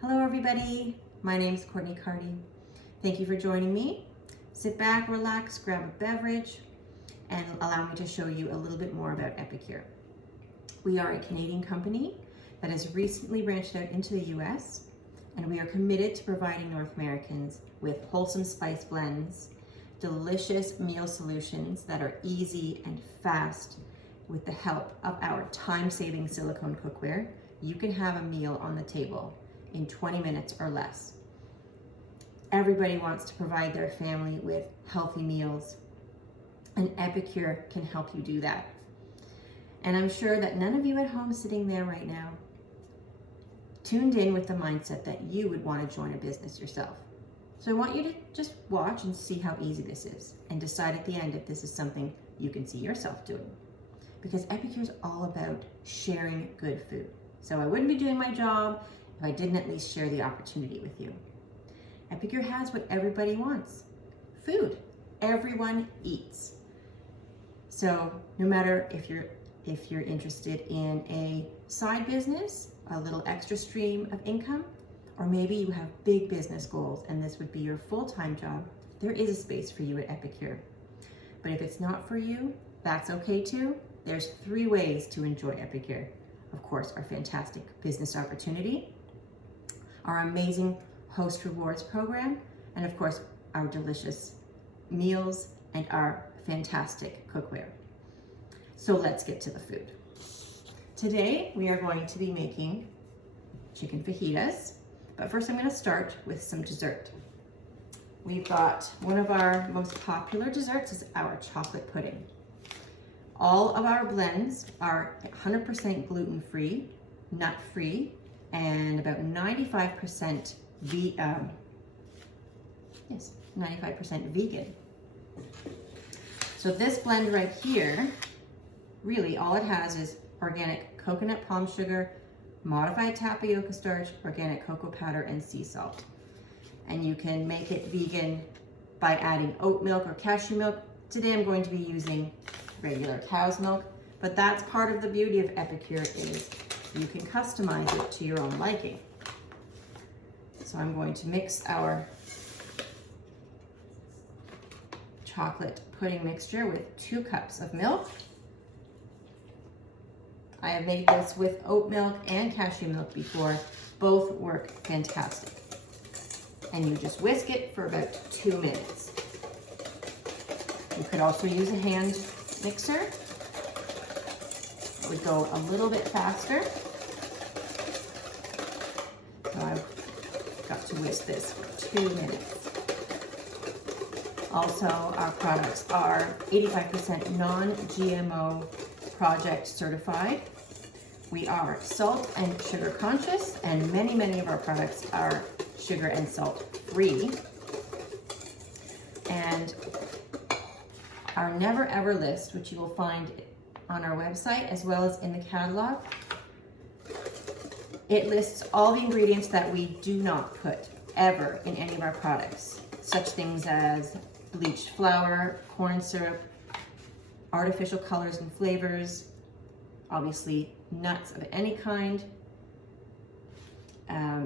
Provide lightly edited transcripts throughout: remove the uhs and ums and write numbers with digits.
Hello everybody, my name is Courtney Carty. Thank you for joining me. Sit back, relax, grab a beverage, and allow me to show you a little bit more about Epicure. We are a Canadian company that has recently branched out into the US, and we are committed to providing North Americans with wholesome spice blends, delicious meal solutions that are easy and fast. With the help of our time-saving silicone cookware, you can have a meal on the table in 20 minutes or less. Everybody wants to provide their family with healthy meals, and Epicure can help you do that. And I'm sure that none of you at home sitting there right now tuned in with the mindset that you would want to join a business yourself. So I want you to just watch and see how easy this is and decide at the end if this is something you can see yourself doing. Because Epicure is all about sharing good food. So I wouldn't be doing my job if I didn't at least share the opportunity with you. Epicure has what everybody wants: food. Everyone eats. So no matter if you're interested in a side business, a little extra stream of income, or maybe you have big business goals and this would be your full-time job, there is a space for you at Epicure. But if it's not for you, that's okay too. There's 3 ways to enjoy Epicure. Of course, our fantastic business opportunity, our amazing host rewards program, and of course, our delicious meals and our fantastic cookware. So let's get to the food. Today, we are going to be making chicken fajitas, but first I'm going to start with some dessert. We've got one of our most popular desserts is our chocolate pudding. All of our blends are 100% gluten-free, nut-free, and about 95% vegan. So this blend right here, really all it has is organic coconut palm sugar, modified tapioca starch, organic cocoa powder, and sea salt. And you can make it vegan by adding oat milk or cashew milk. Today I'm going to be using regular cow's milk, but that's part of the beauty of Epicure is you can customize it to your own liking. So I'm going to mix our chocolate pudding mixture with 2 cups of milk. I have made this with oat milk and cashew milk before. Both work fantastic. And you just whisk it for about 2 minutes. You could also use a hand mixer. It would go a little bit faster. So I've got to whisk this for 2 minutes. Also, our products are 85% non-GMO project certified. We are salt and sugar conscious, and many of our products are sugar and salt free. And our never ever list, which you will find on our website as well as in the catalog, it lists all the ingredients that we do not put ever in any of our products, such things as bleached flour, corn syrup, artificial colors and flavors, obviously nuts of any kind.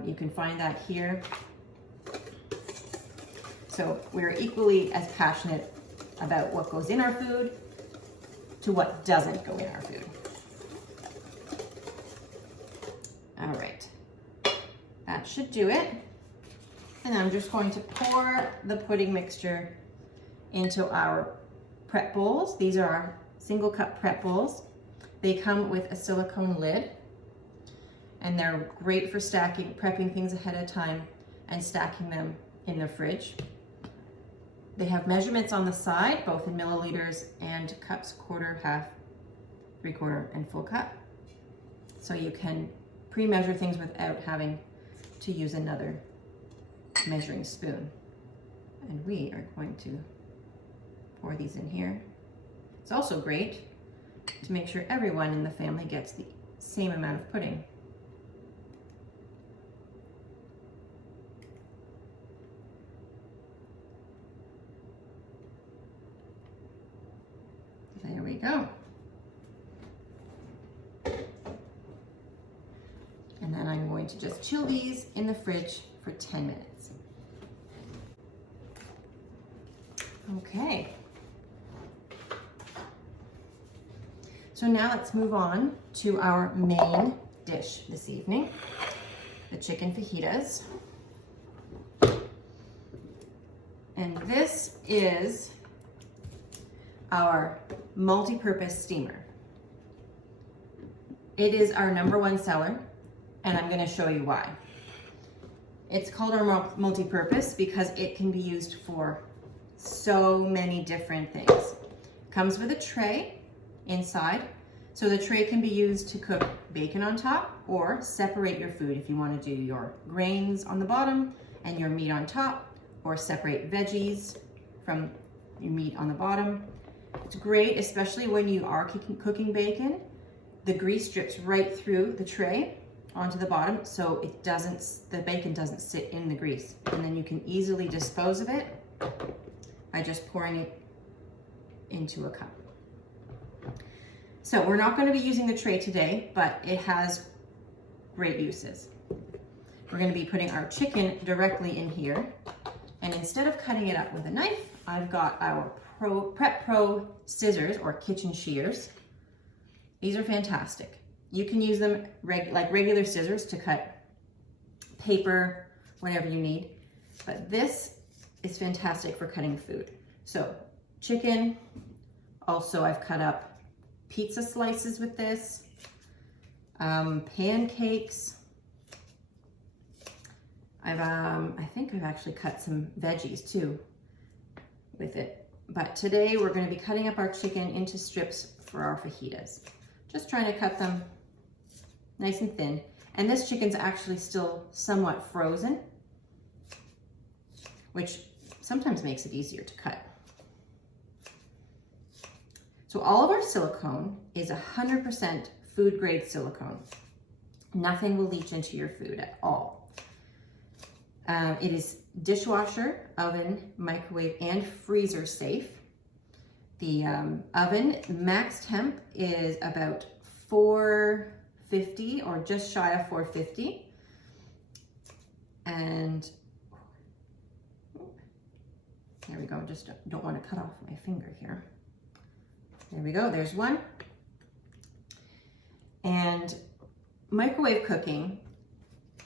You can find that here. So we're equally as passionate about what goes in our food to what doesn't go in our food. All right, that should do it. And I'm just going to pour the pudding mixture into our prep bowls. These are our single cup prep bowls. They come with a silicone lid, and they're great for prepping things ahead of time and stacking them in the fridge. They have measurements on the side, both in milliliters and cups, quarter, half, 3/4, and full cup. So you can pre-measure things without having to use another measuring spoon. And we are going to pour these in here. It's also great to make sure everyone in the family gets the same amount of pudding. There we go. And then I'm going to just chill these in the fridge for 10 minutes. Okay. So now let's move on to our main dish this evening, the chicken fajitas. And this is our multi-purpose steamer. It is our #1 seller, and I'm going to show you why. It's called our multi-purpose because it can be used for so many different things. It comes with a tray inside, so the tray can be used to cook bacon on top or separate your food if you want to do your grains on the bottom and your meat on top, or separate veggies from your meat on the bottom. It's great, especially when you are cooking bacon. The grease drips right through the tray onto the bottom, so the bacon doesn't sit in the grease. And then you can easily dispose of it by just pouring it into a cup. So we're not going to be using the tray today, but it has great uses. We're going to be putting our chicken directly in here. And instead of cutting it up with a knife, I've got our Prep Pro scissors or kitchen shears. These are fantastic. You can use them like regular scissors to cut paper, whatever you need. But this is fantastic for cutting food. So chicken, also I've cut up pizza slices with this, pancakes. I think I've actually cut some veggies too with it. But today we're going to be cutting up our chicken into strips for our fajitas. Just trying to cut them nice and thin. And this chicken's actually still somewhat frozen, which sometimes makes it easier to cut. So all of our silicone is 100% food grade silicone. Nothing will leach into your food at all. It is dishwasher, oven, microwave, and freezer safe. The oven max temp is about 450 or just shy of 450. And there we go, just don't want to cut off my finger here. There we go, there's one. And microwave cooking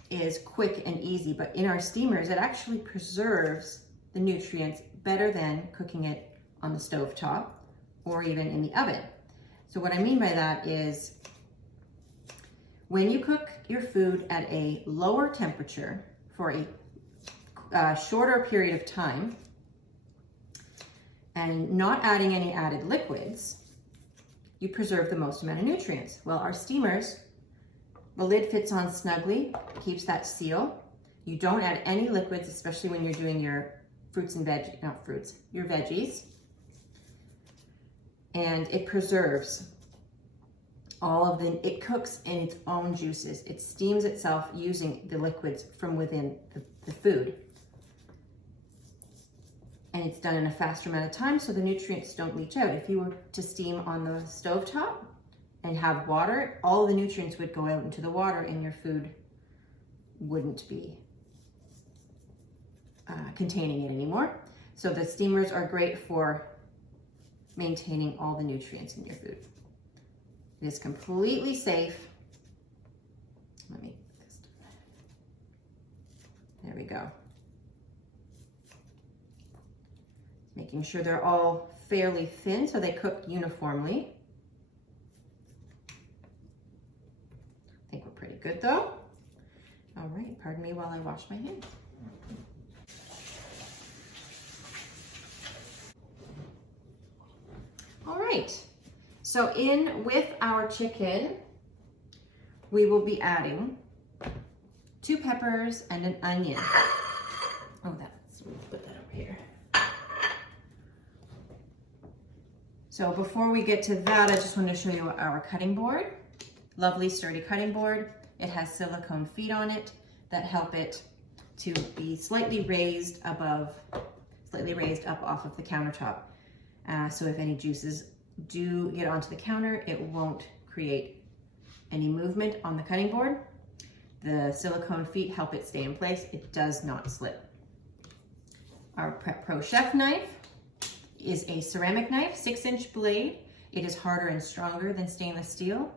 is quick and easy, but in our steamers, it actually preserves the nutrients better than cooking it on the stove top or even in the oven. So what I mean by that is when you cook your food at a lower temperature for a shorter period of time and not adding any added liquids, you preserve the most amount of nutrients. Well, our steamers, the lid fits on snugly, keeps that seal. You don't add any liquids, especially when you're doing your your veggies. And it preserves it cooks in its own juices. It steams itself using the liquids from within the food. And it's done in a faster amount of time, so the nutrients don't leach out. If you were to steam on the stovetop and have water, all the nutrients would go out into the water and your food wouldn't be containing it anymore. So the steamers are great for maintaining all the nutrients in your food. It is completely safe. Let me put this down. There we go. Making sure they're all fairly thin so they cook uniformly. I think we're pretty good though. All right, pardon me while I wash my hands. All right, so in with our chicken, we will be adding 2 peppers and an onion. Oh, let's put that over here. So before we get to that, I just want to show you our cutting board. Lovely sturdy cutting board. It has silicone feet on it that help it to be slightly raised up off of the countertop. So if any juices do get onto the counter, it won't create any movement on the cutting board. The silicone feet help it stay in place. It does not slip. Our Prep Pro Chef knife is a ceramic knife, 6-inch blade. It is harder and stronger than stainless steel.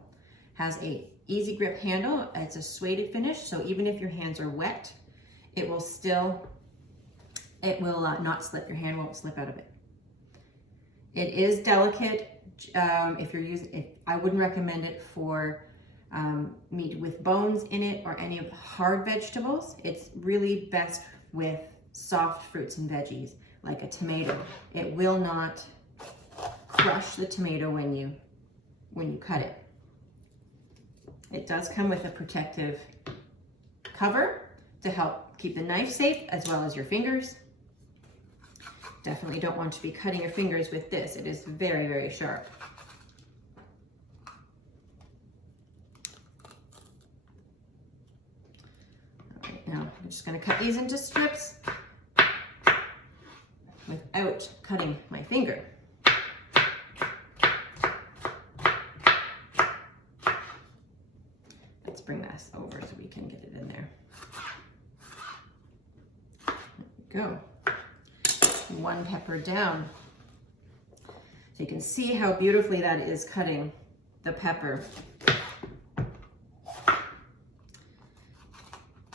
Has a easy grip handle. It's a suede finish, so even if your hands are wet, it will not slip. Your hand won't slip out of it. It is delicate. If you're using, I wouldn't recommend it for meat with bones in it or any of the hard vegetables. It's really best with soft fruits and veggies, like a tomato. It will not crush the tomato when you cut it. It does come with a protective cover to help keep the knife safe, as well as your fingers. Definitely don't want to be cutting your fingers with this. It is very, very sharp. All right, now I'm just going to cut these into strips without cutting my finger. Let's bring this over so we can get it in there. There we go. One pepper down. So you can see how beautifully that is cutting the pepper.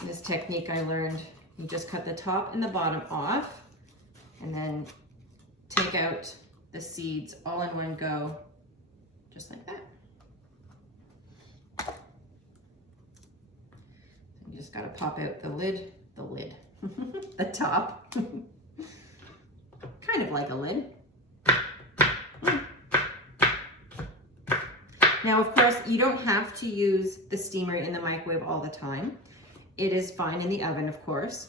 This technique I learned, you just cut the top and the bottom off and then take out the seeds all in one go, just like that. You just gotta pop out the lid, the top. Kind of like a lid. Now, of course, you don't have to use the steamer in the microwave all the time. It is fine in the oven, of course.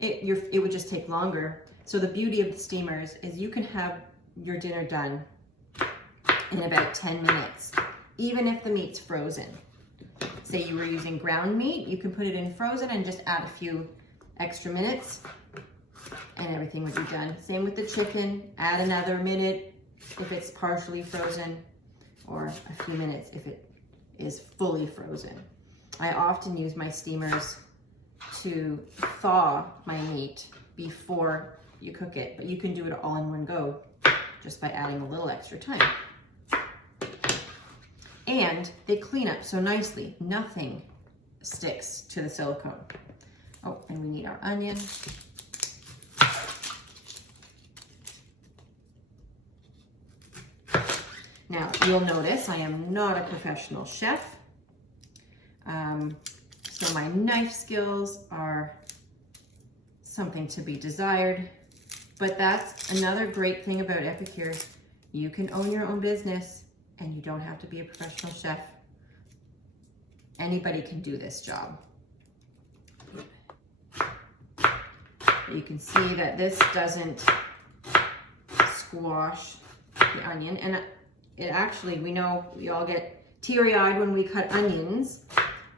It would just take longer. So the beauty of the steamers is you can have your dinner done in about 10 minutes, even if the meat's frozen. Say you were using ground meat, you can put it in frozen and just add a few extra minutes and everything would be done. Same with the chicken, add another minute if it's partially frozen, or a few minutes if it is fully frozen. I often use my steamers to thaw my meat before you cook it, but you can do it all in one go just by adding a little extra time. And they clean up so nicely. Nothing sticks to the silicone. Oh, and we need our onion. Now, you'll notice I am not a professional chef, so my knife skills are something to be desired, but that's another great thing about Epicure. You can own your own business and you don't have to be a professional chef. Anybody can do this job. You can see that this doesn't squash the onion, and it actually, we know we all get teary-eyed when we cut onions,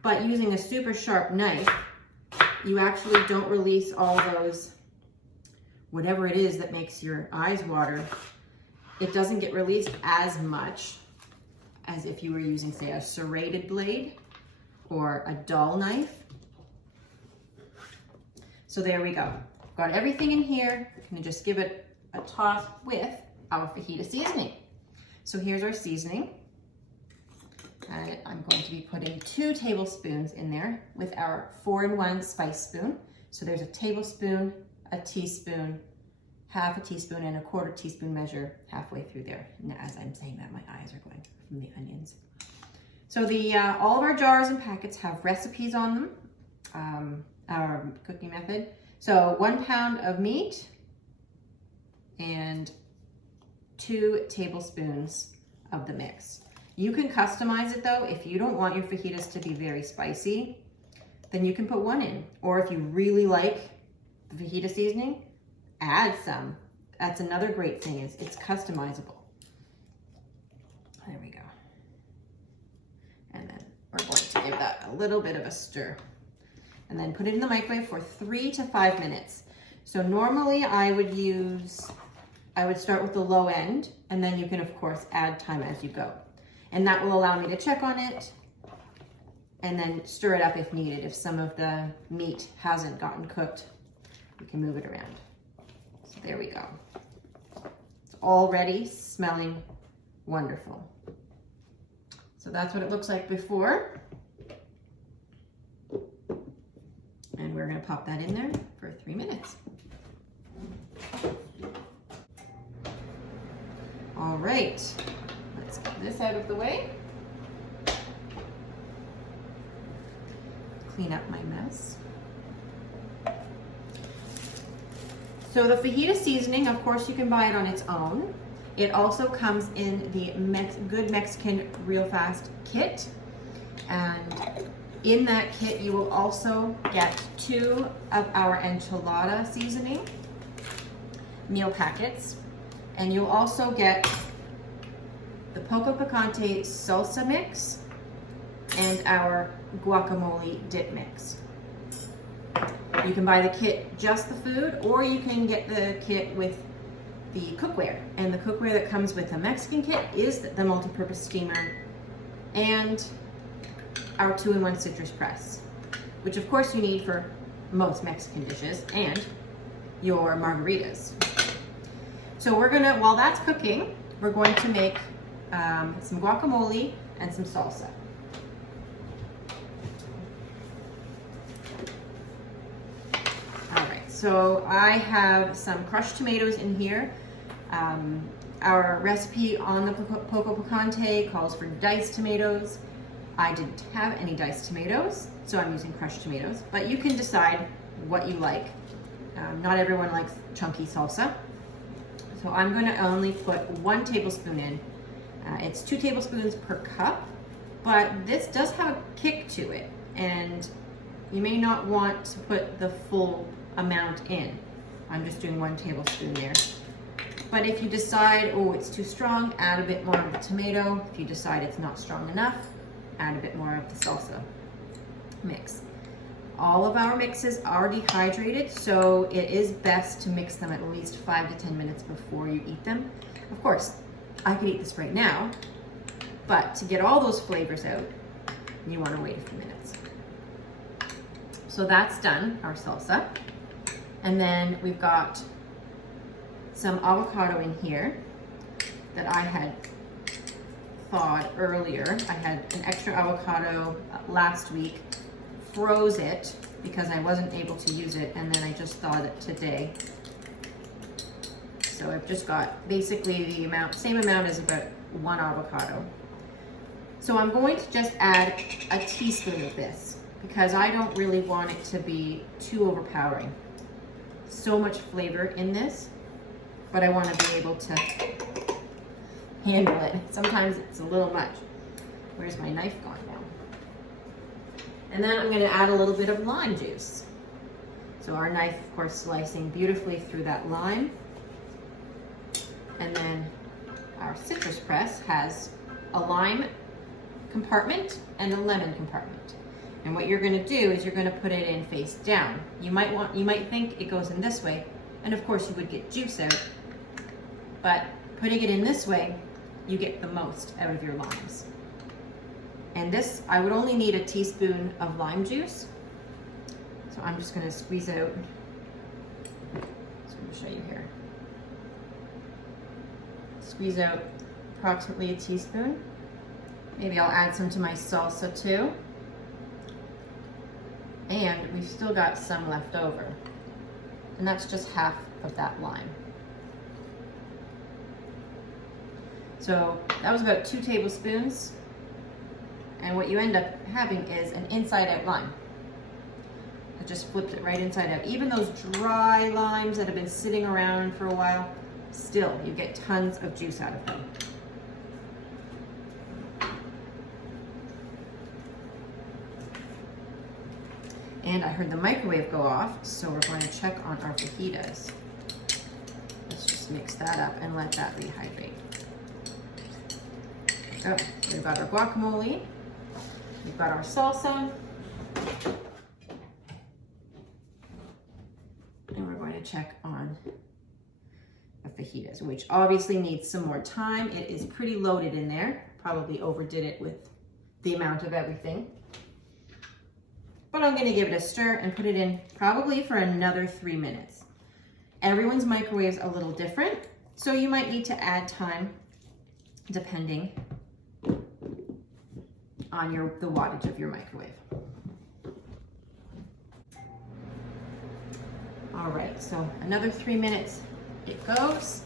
but using a super sharp knife, you actually don't release all those, whatever it is that makes your eyes water. It doesn't get released as much as if you were using, say, a serrated blade or a dull knife. So there we go. Got everything in here. I'm gonna just give it a toss with our fajita seasoning. So here's our seasoning. And I'm going to be putting 2 tablespoons in there with our 4-in-1 spice spoon. So there's a tablespoon, a teaspoon, half a teaspoon, and a 1/4 teaspoon measure halfway through there. And as I'm saying that, my eyes are going from the onions. So all of our jars and packets have recipes on them, our cooking method. So 1 pound of meat and 2 tablespoons of the mix. You can customize it though. If you don't want your fajitas to be very spicy, then you can put 1 in. Or if you really like the fajita seasoning, add some. That's another great thing, is it's customizable. There we go. And then we're going to give that a little bit of a stir. And then put it in the microwave for 3 to 5 minutes. So normally I would start with the low end, and then you can of course add time as you go. And that will allow me to check on it and then stir it up if needed. If some of the meat hasn't gotten cooked, we can move it around. So there we go. It's already smelling wonderful. So that's what it looks like before. And we're gonna pop that in there for 3 minutes. All right, let's get this out of the way. Clean up my mess. So the fajita seasoning, of course, you can buy it on its own. It also comes in the Good Mexican Real Fast kit. And in that kit, you will also get 2 of our enchilada seasoning meal packets. And you'll also get the Poco Picante salsa mix and our guacamole dip mix. You can buy the kit just the food, or you can get the kit with the cookware. And the cookware that comes with the Mexican kit is the multi-purpose steamer and our 2-in-1 citrus press, which of course you need for most Mexican dishes and your margaritas. So we're gonna, while that's cooking, we're going to make some guacamole and some salsa. All right, so I have some crushed tomatoes in here. Our recipe on the Poco Picante calls for diced tomatoes. I didn't have any diced tomatoes, so I'm using crushed tomatoes, but you can decide what you like. Not everyone likes chunky salsa. So I'm going to only put 1 tablespoon in. It's 2 tablespoons per cup, but this does have a kick to it, and you may not want to put the full amount in. I'm just doing 1 tablespoon there. But if you decide, oh, it's too strong, add a bit more of the tomato. If you decide it's not strong enough, add a bit more of the salsa mix. All of our mixes are dehydrated, so it is best to mix them at least 5 to 10 minutes before you eat them. Of course, I could eat this right now, but to get all those flavors out, you want to wait a few minutes. So that's done, our salsa. And then we've got some avocado in here that I had thawed earlier. I had an extra avocado last week, froze it because I wasn't able to use it, and then I just thawed it today. So I've just got basically the same amount as about 1 avocado. So I'm going to just add a teaspoon of this because I don't really want it to be too overpowering. So much flavor in this, but I want to be able to handle it. Sometimes it's a little much. Where's my knife gone now? And then I'm going to add a little bit of lime juice. So our knife, of course, slicing beautifully through that lime. And then our citrus press has a lime compartment and a lemon compartment. And what you're going to do is you're going to put it in face down. You might think it goes in this way, and of course you would get juice out. But putting it in this way, you get the most out of your limes. And this, I would only need a teaspoon of lime juice. So I'm just going to squeeze out. So I'm going to show you here. Squeeze out approximately a teaspoon. Maybe I'll add some to my salsa too. And we've still got some left over. And that's just half of that lime. So that was about 2 tablespoons. And what you end up having is an inside-out lime. I just flipped it right inside out. Even those dry limes that have been sitting around for a while, still, you get tons of juice out of them. And I heard the microwave go off, so we're going to check on our fajitas. Let's just mix that up and let that rehydrate. Oh, so we've got our guacamole. We've got our salsa. And we're going to check on the fajitas, which obviously needs some more time. It is pretty loaded in there. Probably overdid it with the amount of everything. but I'm gonna give it a stir and put it in probably for another 3 minutes. Everyone's microwave's a little different, so you might need to add time depending on the wattage of your microwave. All right, so another 3 minutes it goes.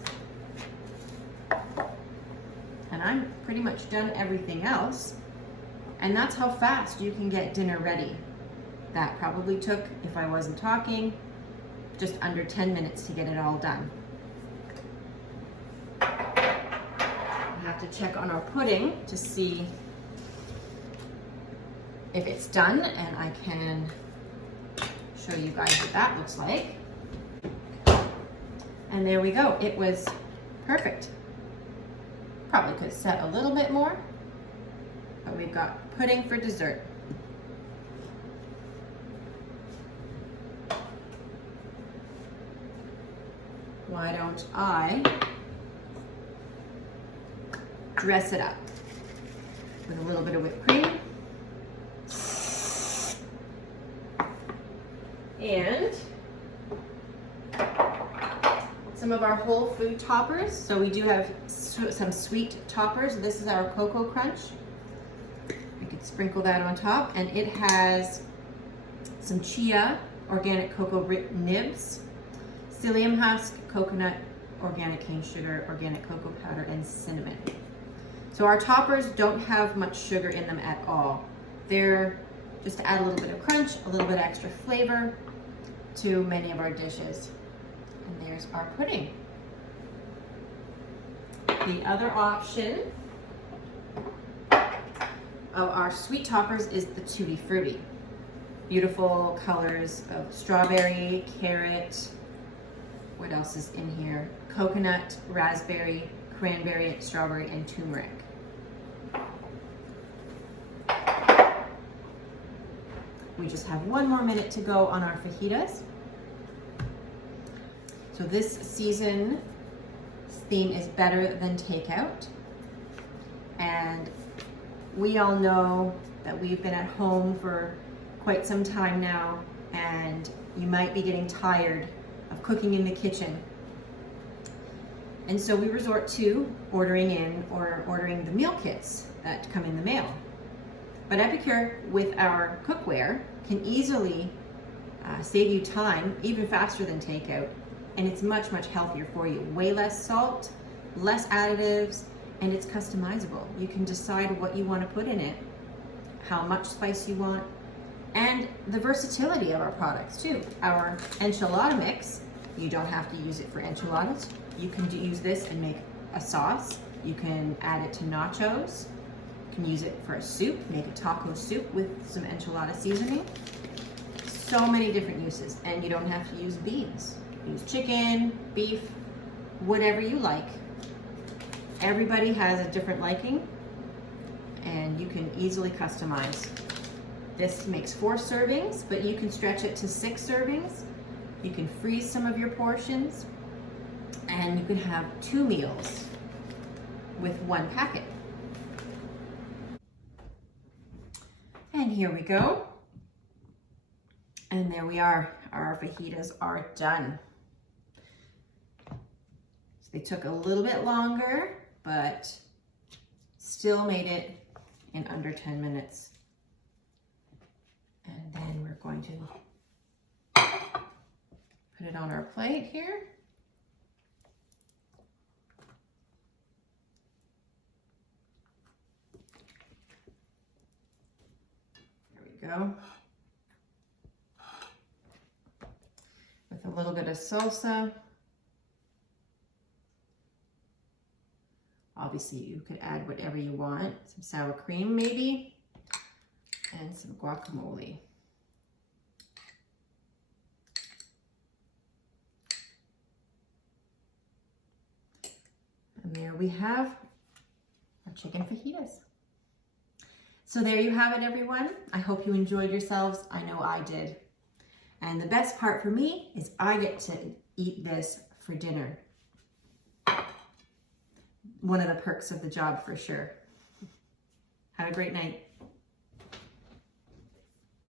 And I'm pretty much done everything else. And that's how fast you can get dinner ready. That probably took, if I wasn't talking, just under 10 minutes to get it all done. We have to check on our pudding to see if it's done, and I can show you guys what that looks like. And there we go, it was perfect. Probably could set a little bit more, but we've got pudding for dessert. Why don't I dress it up with a little bit of whipped cream and some of our whole food toppers. So we do have some sweet toppers. This is our Cocoa Crunch. I could sprinkle that on top, and it has some chia, organic cocoa nibs, psyllium husk, coconut, organic cane sugar, organic cocoa powder, and cinnamon. So our toppers don't have much sugar in them at all. They're just to add a little bit of crunch, a little bit extra flavor to many of our dishes. And there's our pudding. The other option of our sweet toppers is the Tutti Frutti. Beautiful colors of strawberry, carrot, what else is in here? Coconut, raspberry, cranberry, strawberry, and turmeric. We just have 1 more minute to go on our fajitas. So this season theme is better than takeout. And we all know that we've been at home for quite some time now, and you might be getting tired of cooking in the kitchen. And so we resort to ordering in or ordering the meal kits that come in the mail. But Epicure, with our cookware, can easily save you time, even faster than takeout. And it's much, much healthier for you. Way less salt, less additives, and it's customizable. You can decide what you want to put in it, how much spice you want, and the versatility of our products too. Our enchilada mix, you don't have to use it for enchiladas. You can use this and make a sauce. You can add it to nachos. You can use it for a soup, make a taco soup with some enchilada seasoning. So many different uses, and you don't have to use beans. Use chicken, beef, whatever you like. Everybody has a different liking, and you can easily customize. This makes 4 servings, but you can stretch it to 6 servings. You can freeze some of your portions, and you can have 2 meals with 1 packet. And here we go. And there we are. Our fajitas are done. So they took a little bit longer, but still made it in under 10 minutes. And then we're going to put it on our plate here. There we go. With a little bit of salsa. Obviously, you could add whatever you want. Some sour cream maybe, and some guacamole. And there we have our chicken fajitas. So there you have it, everyone. I hope you enjoyed yourselves. I know I did. And the best part for me is I get to eat this for dinner. One of the perks of the job for sure. Have a great night.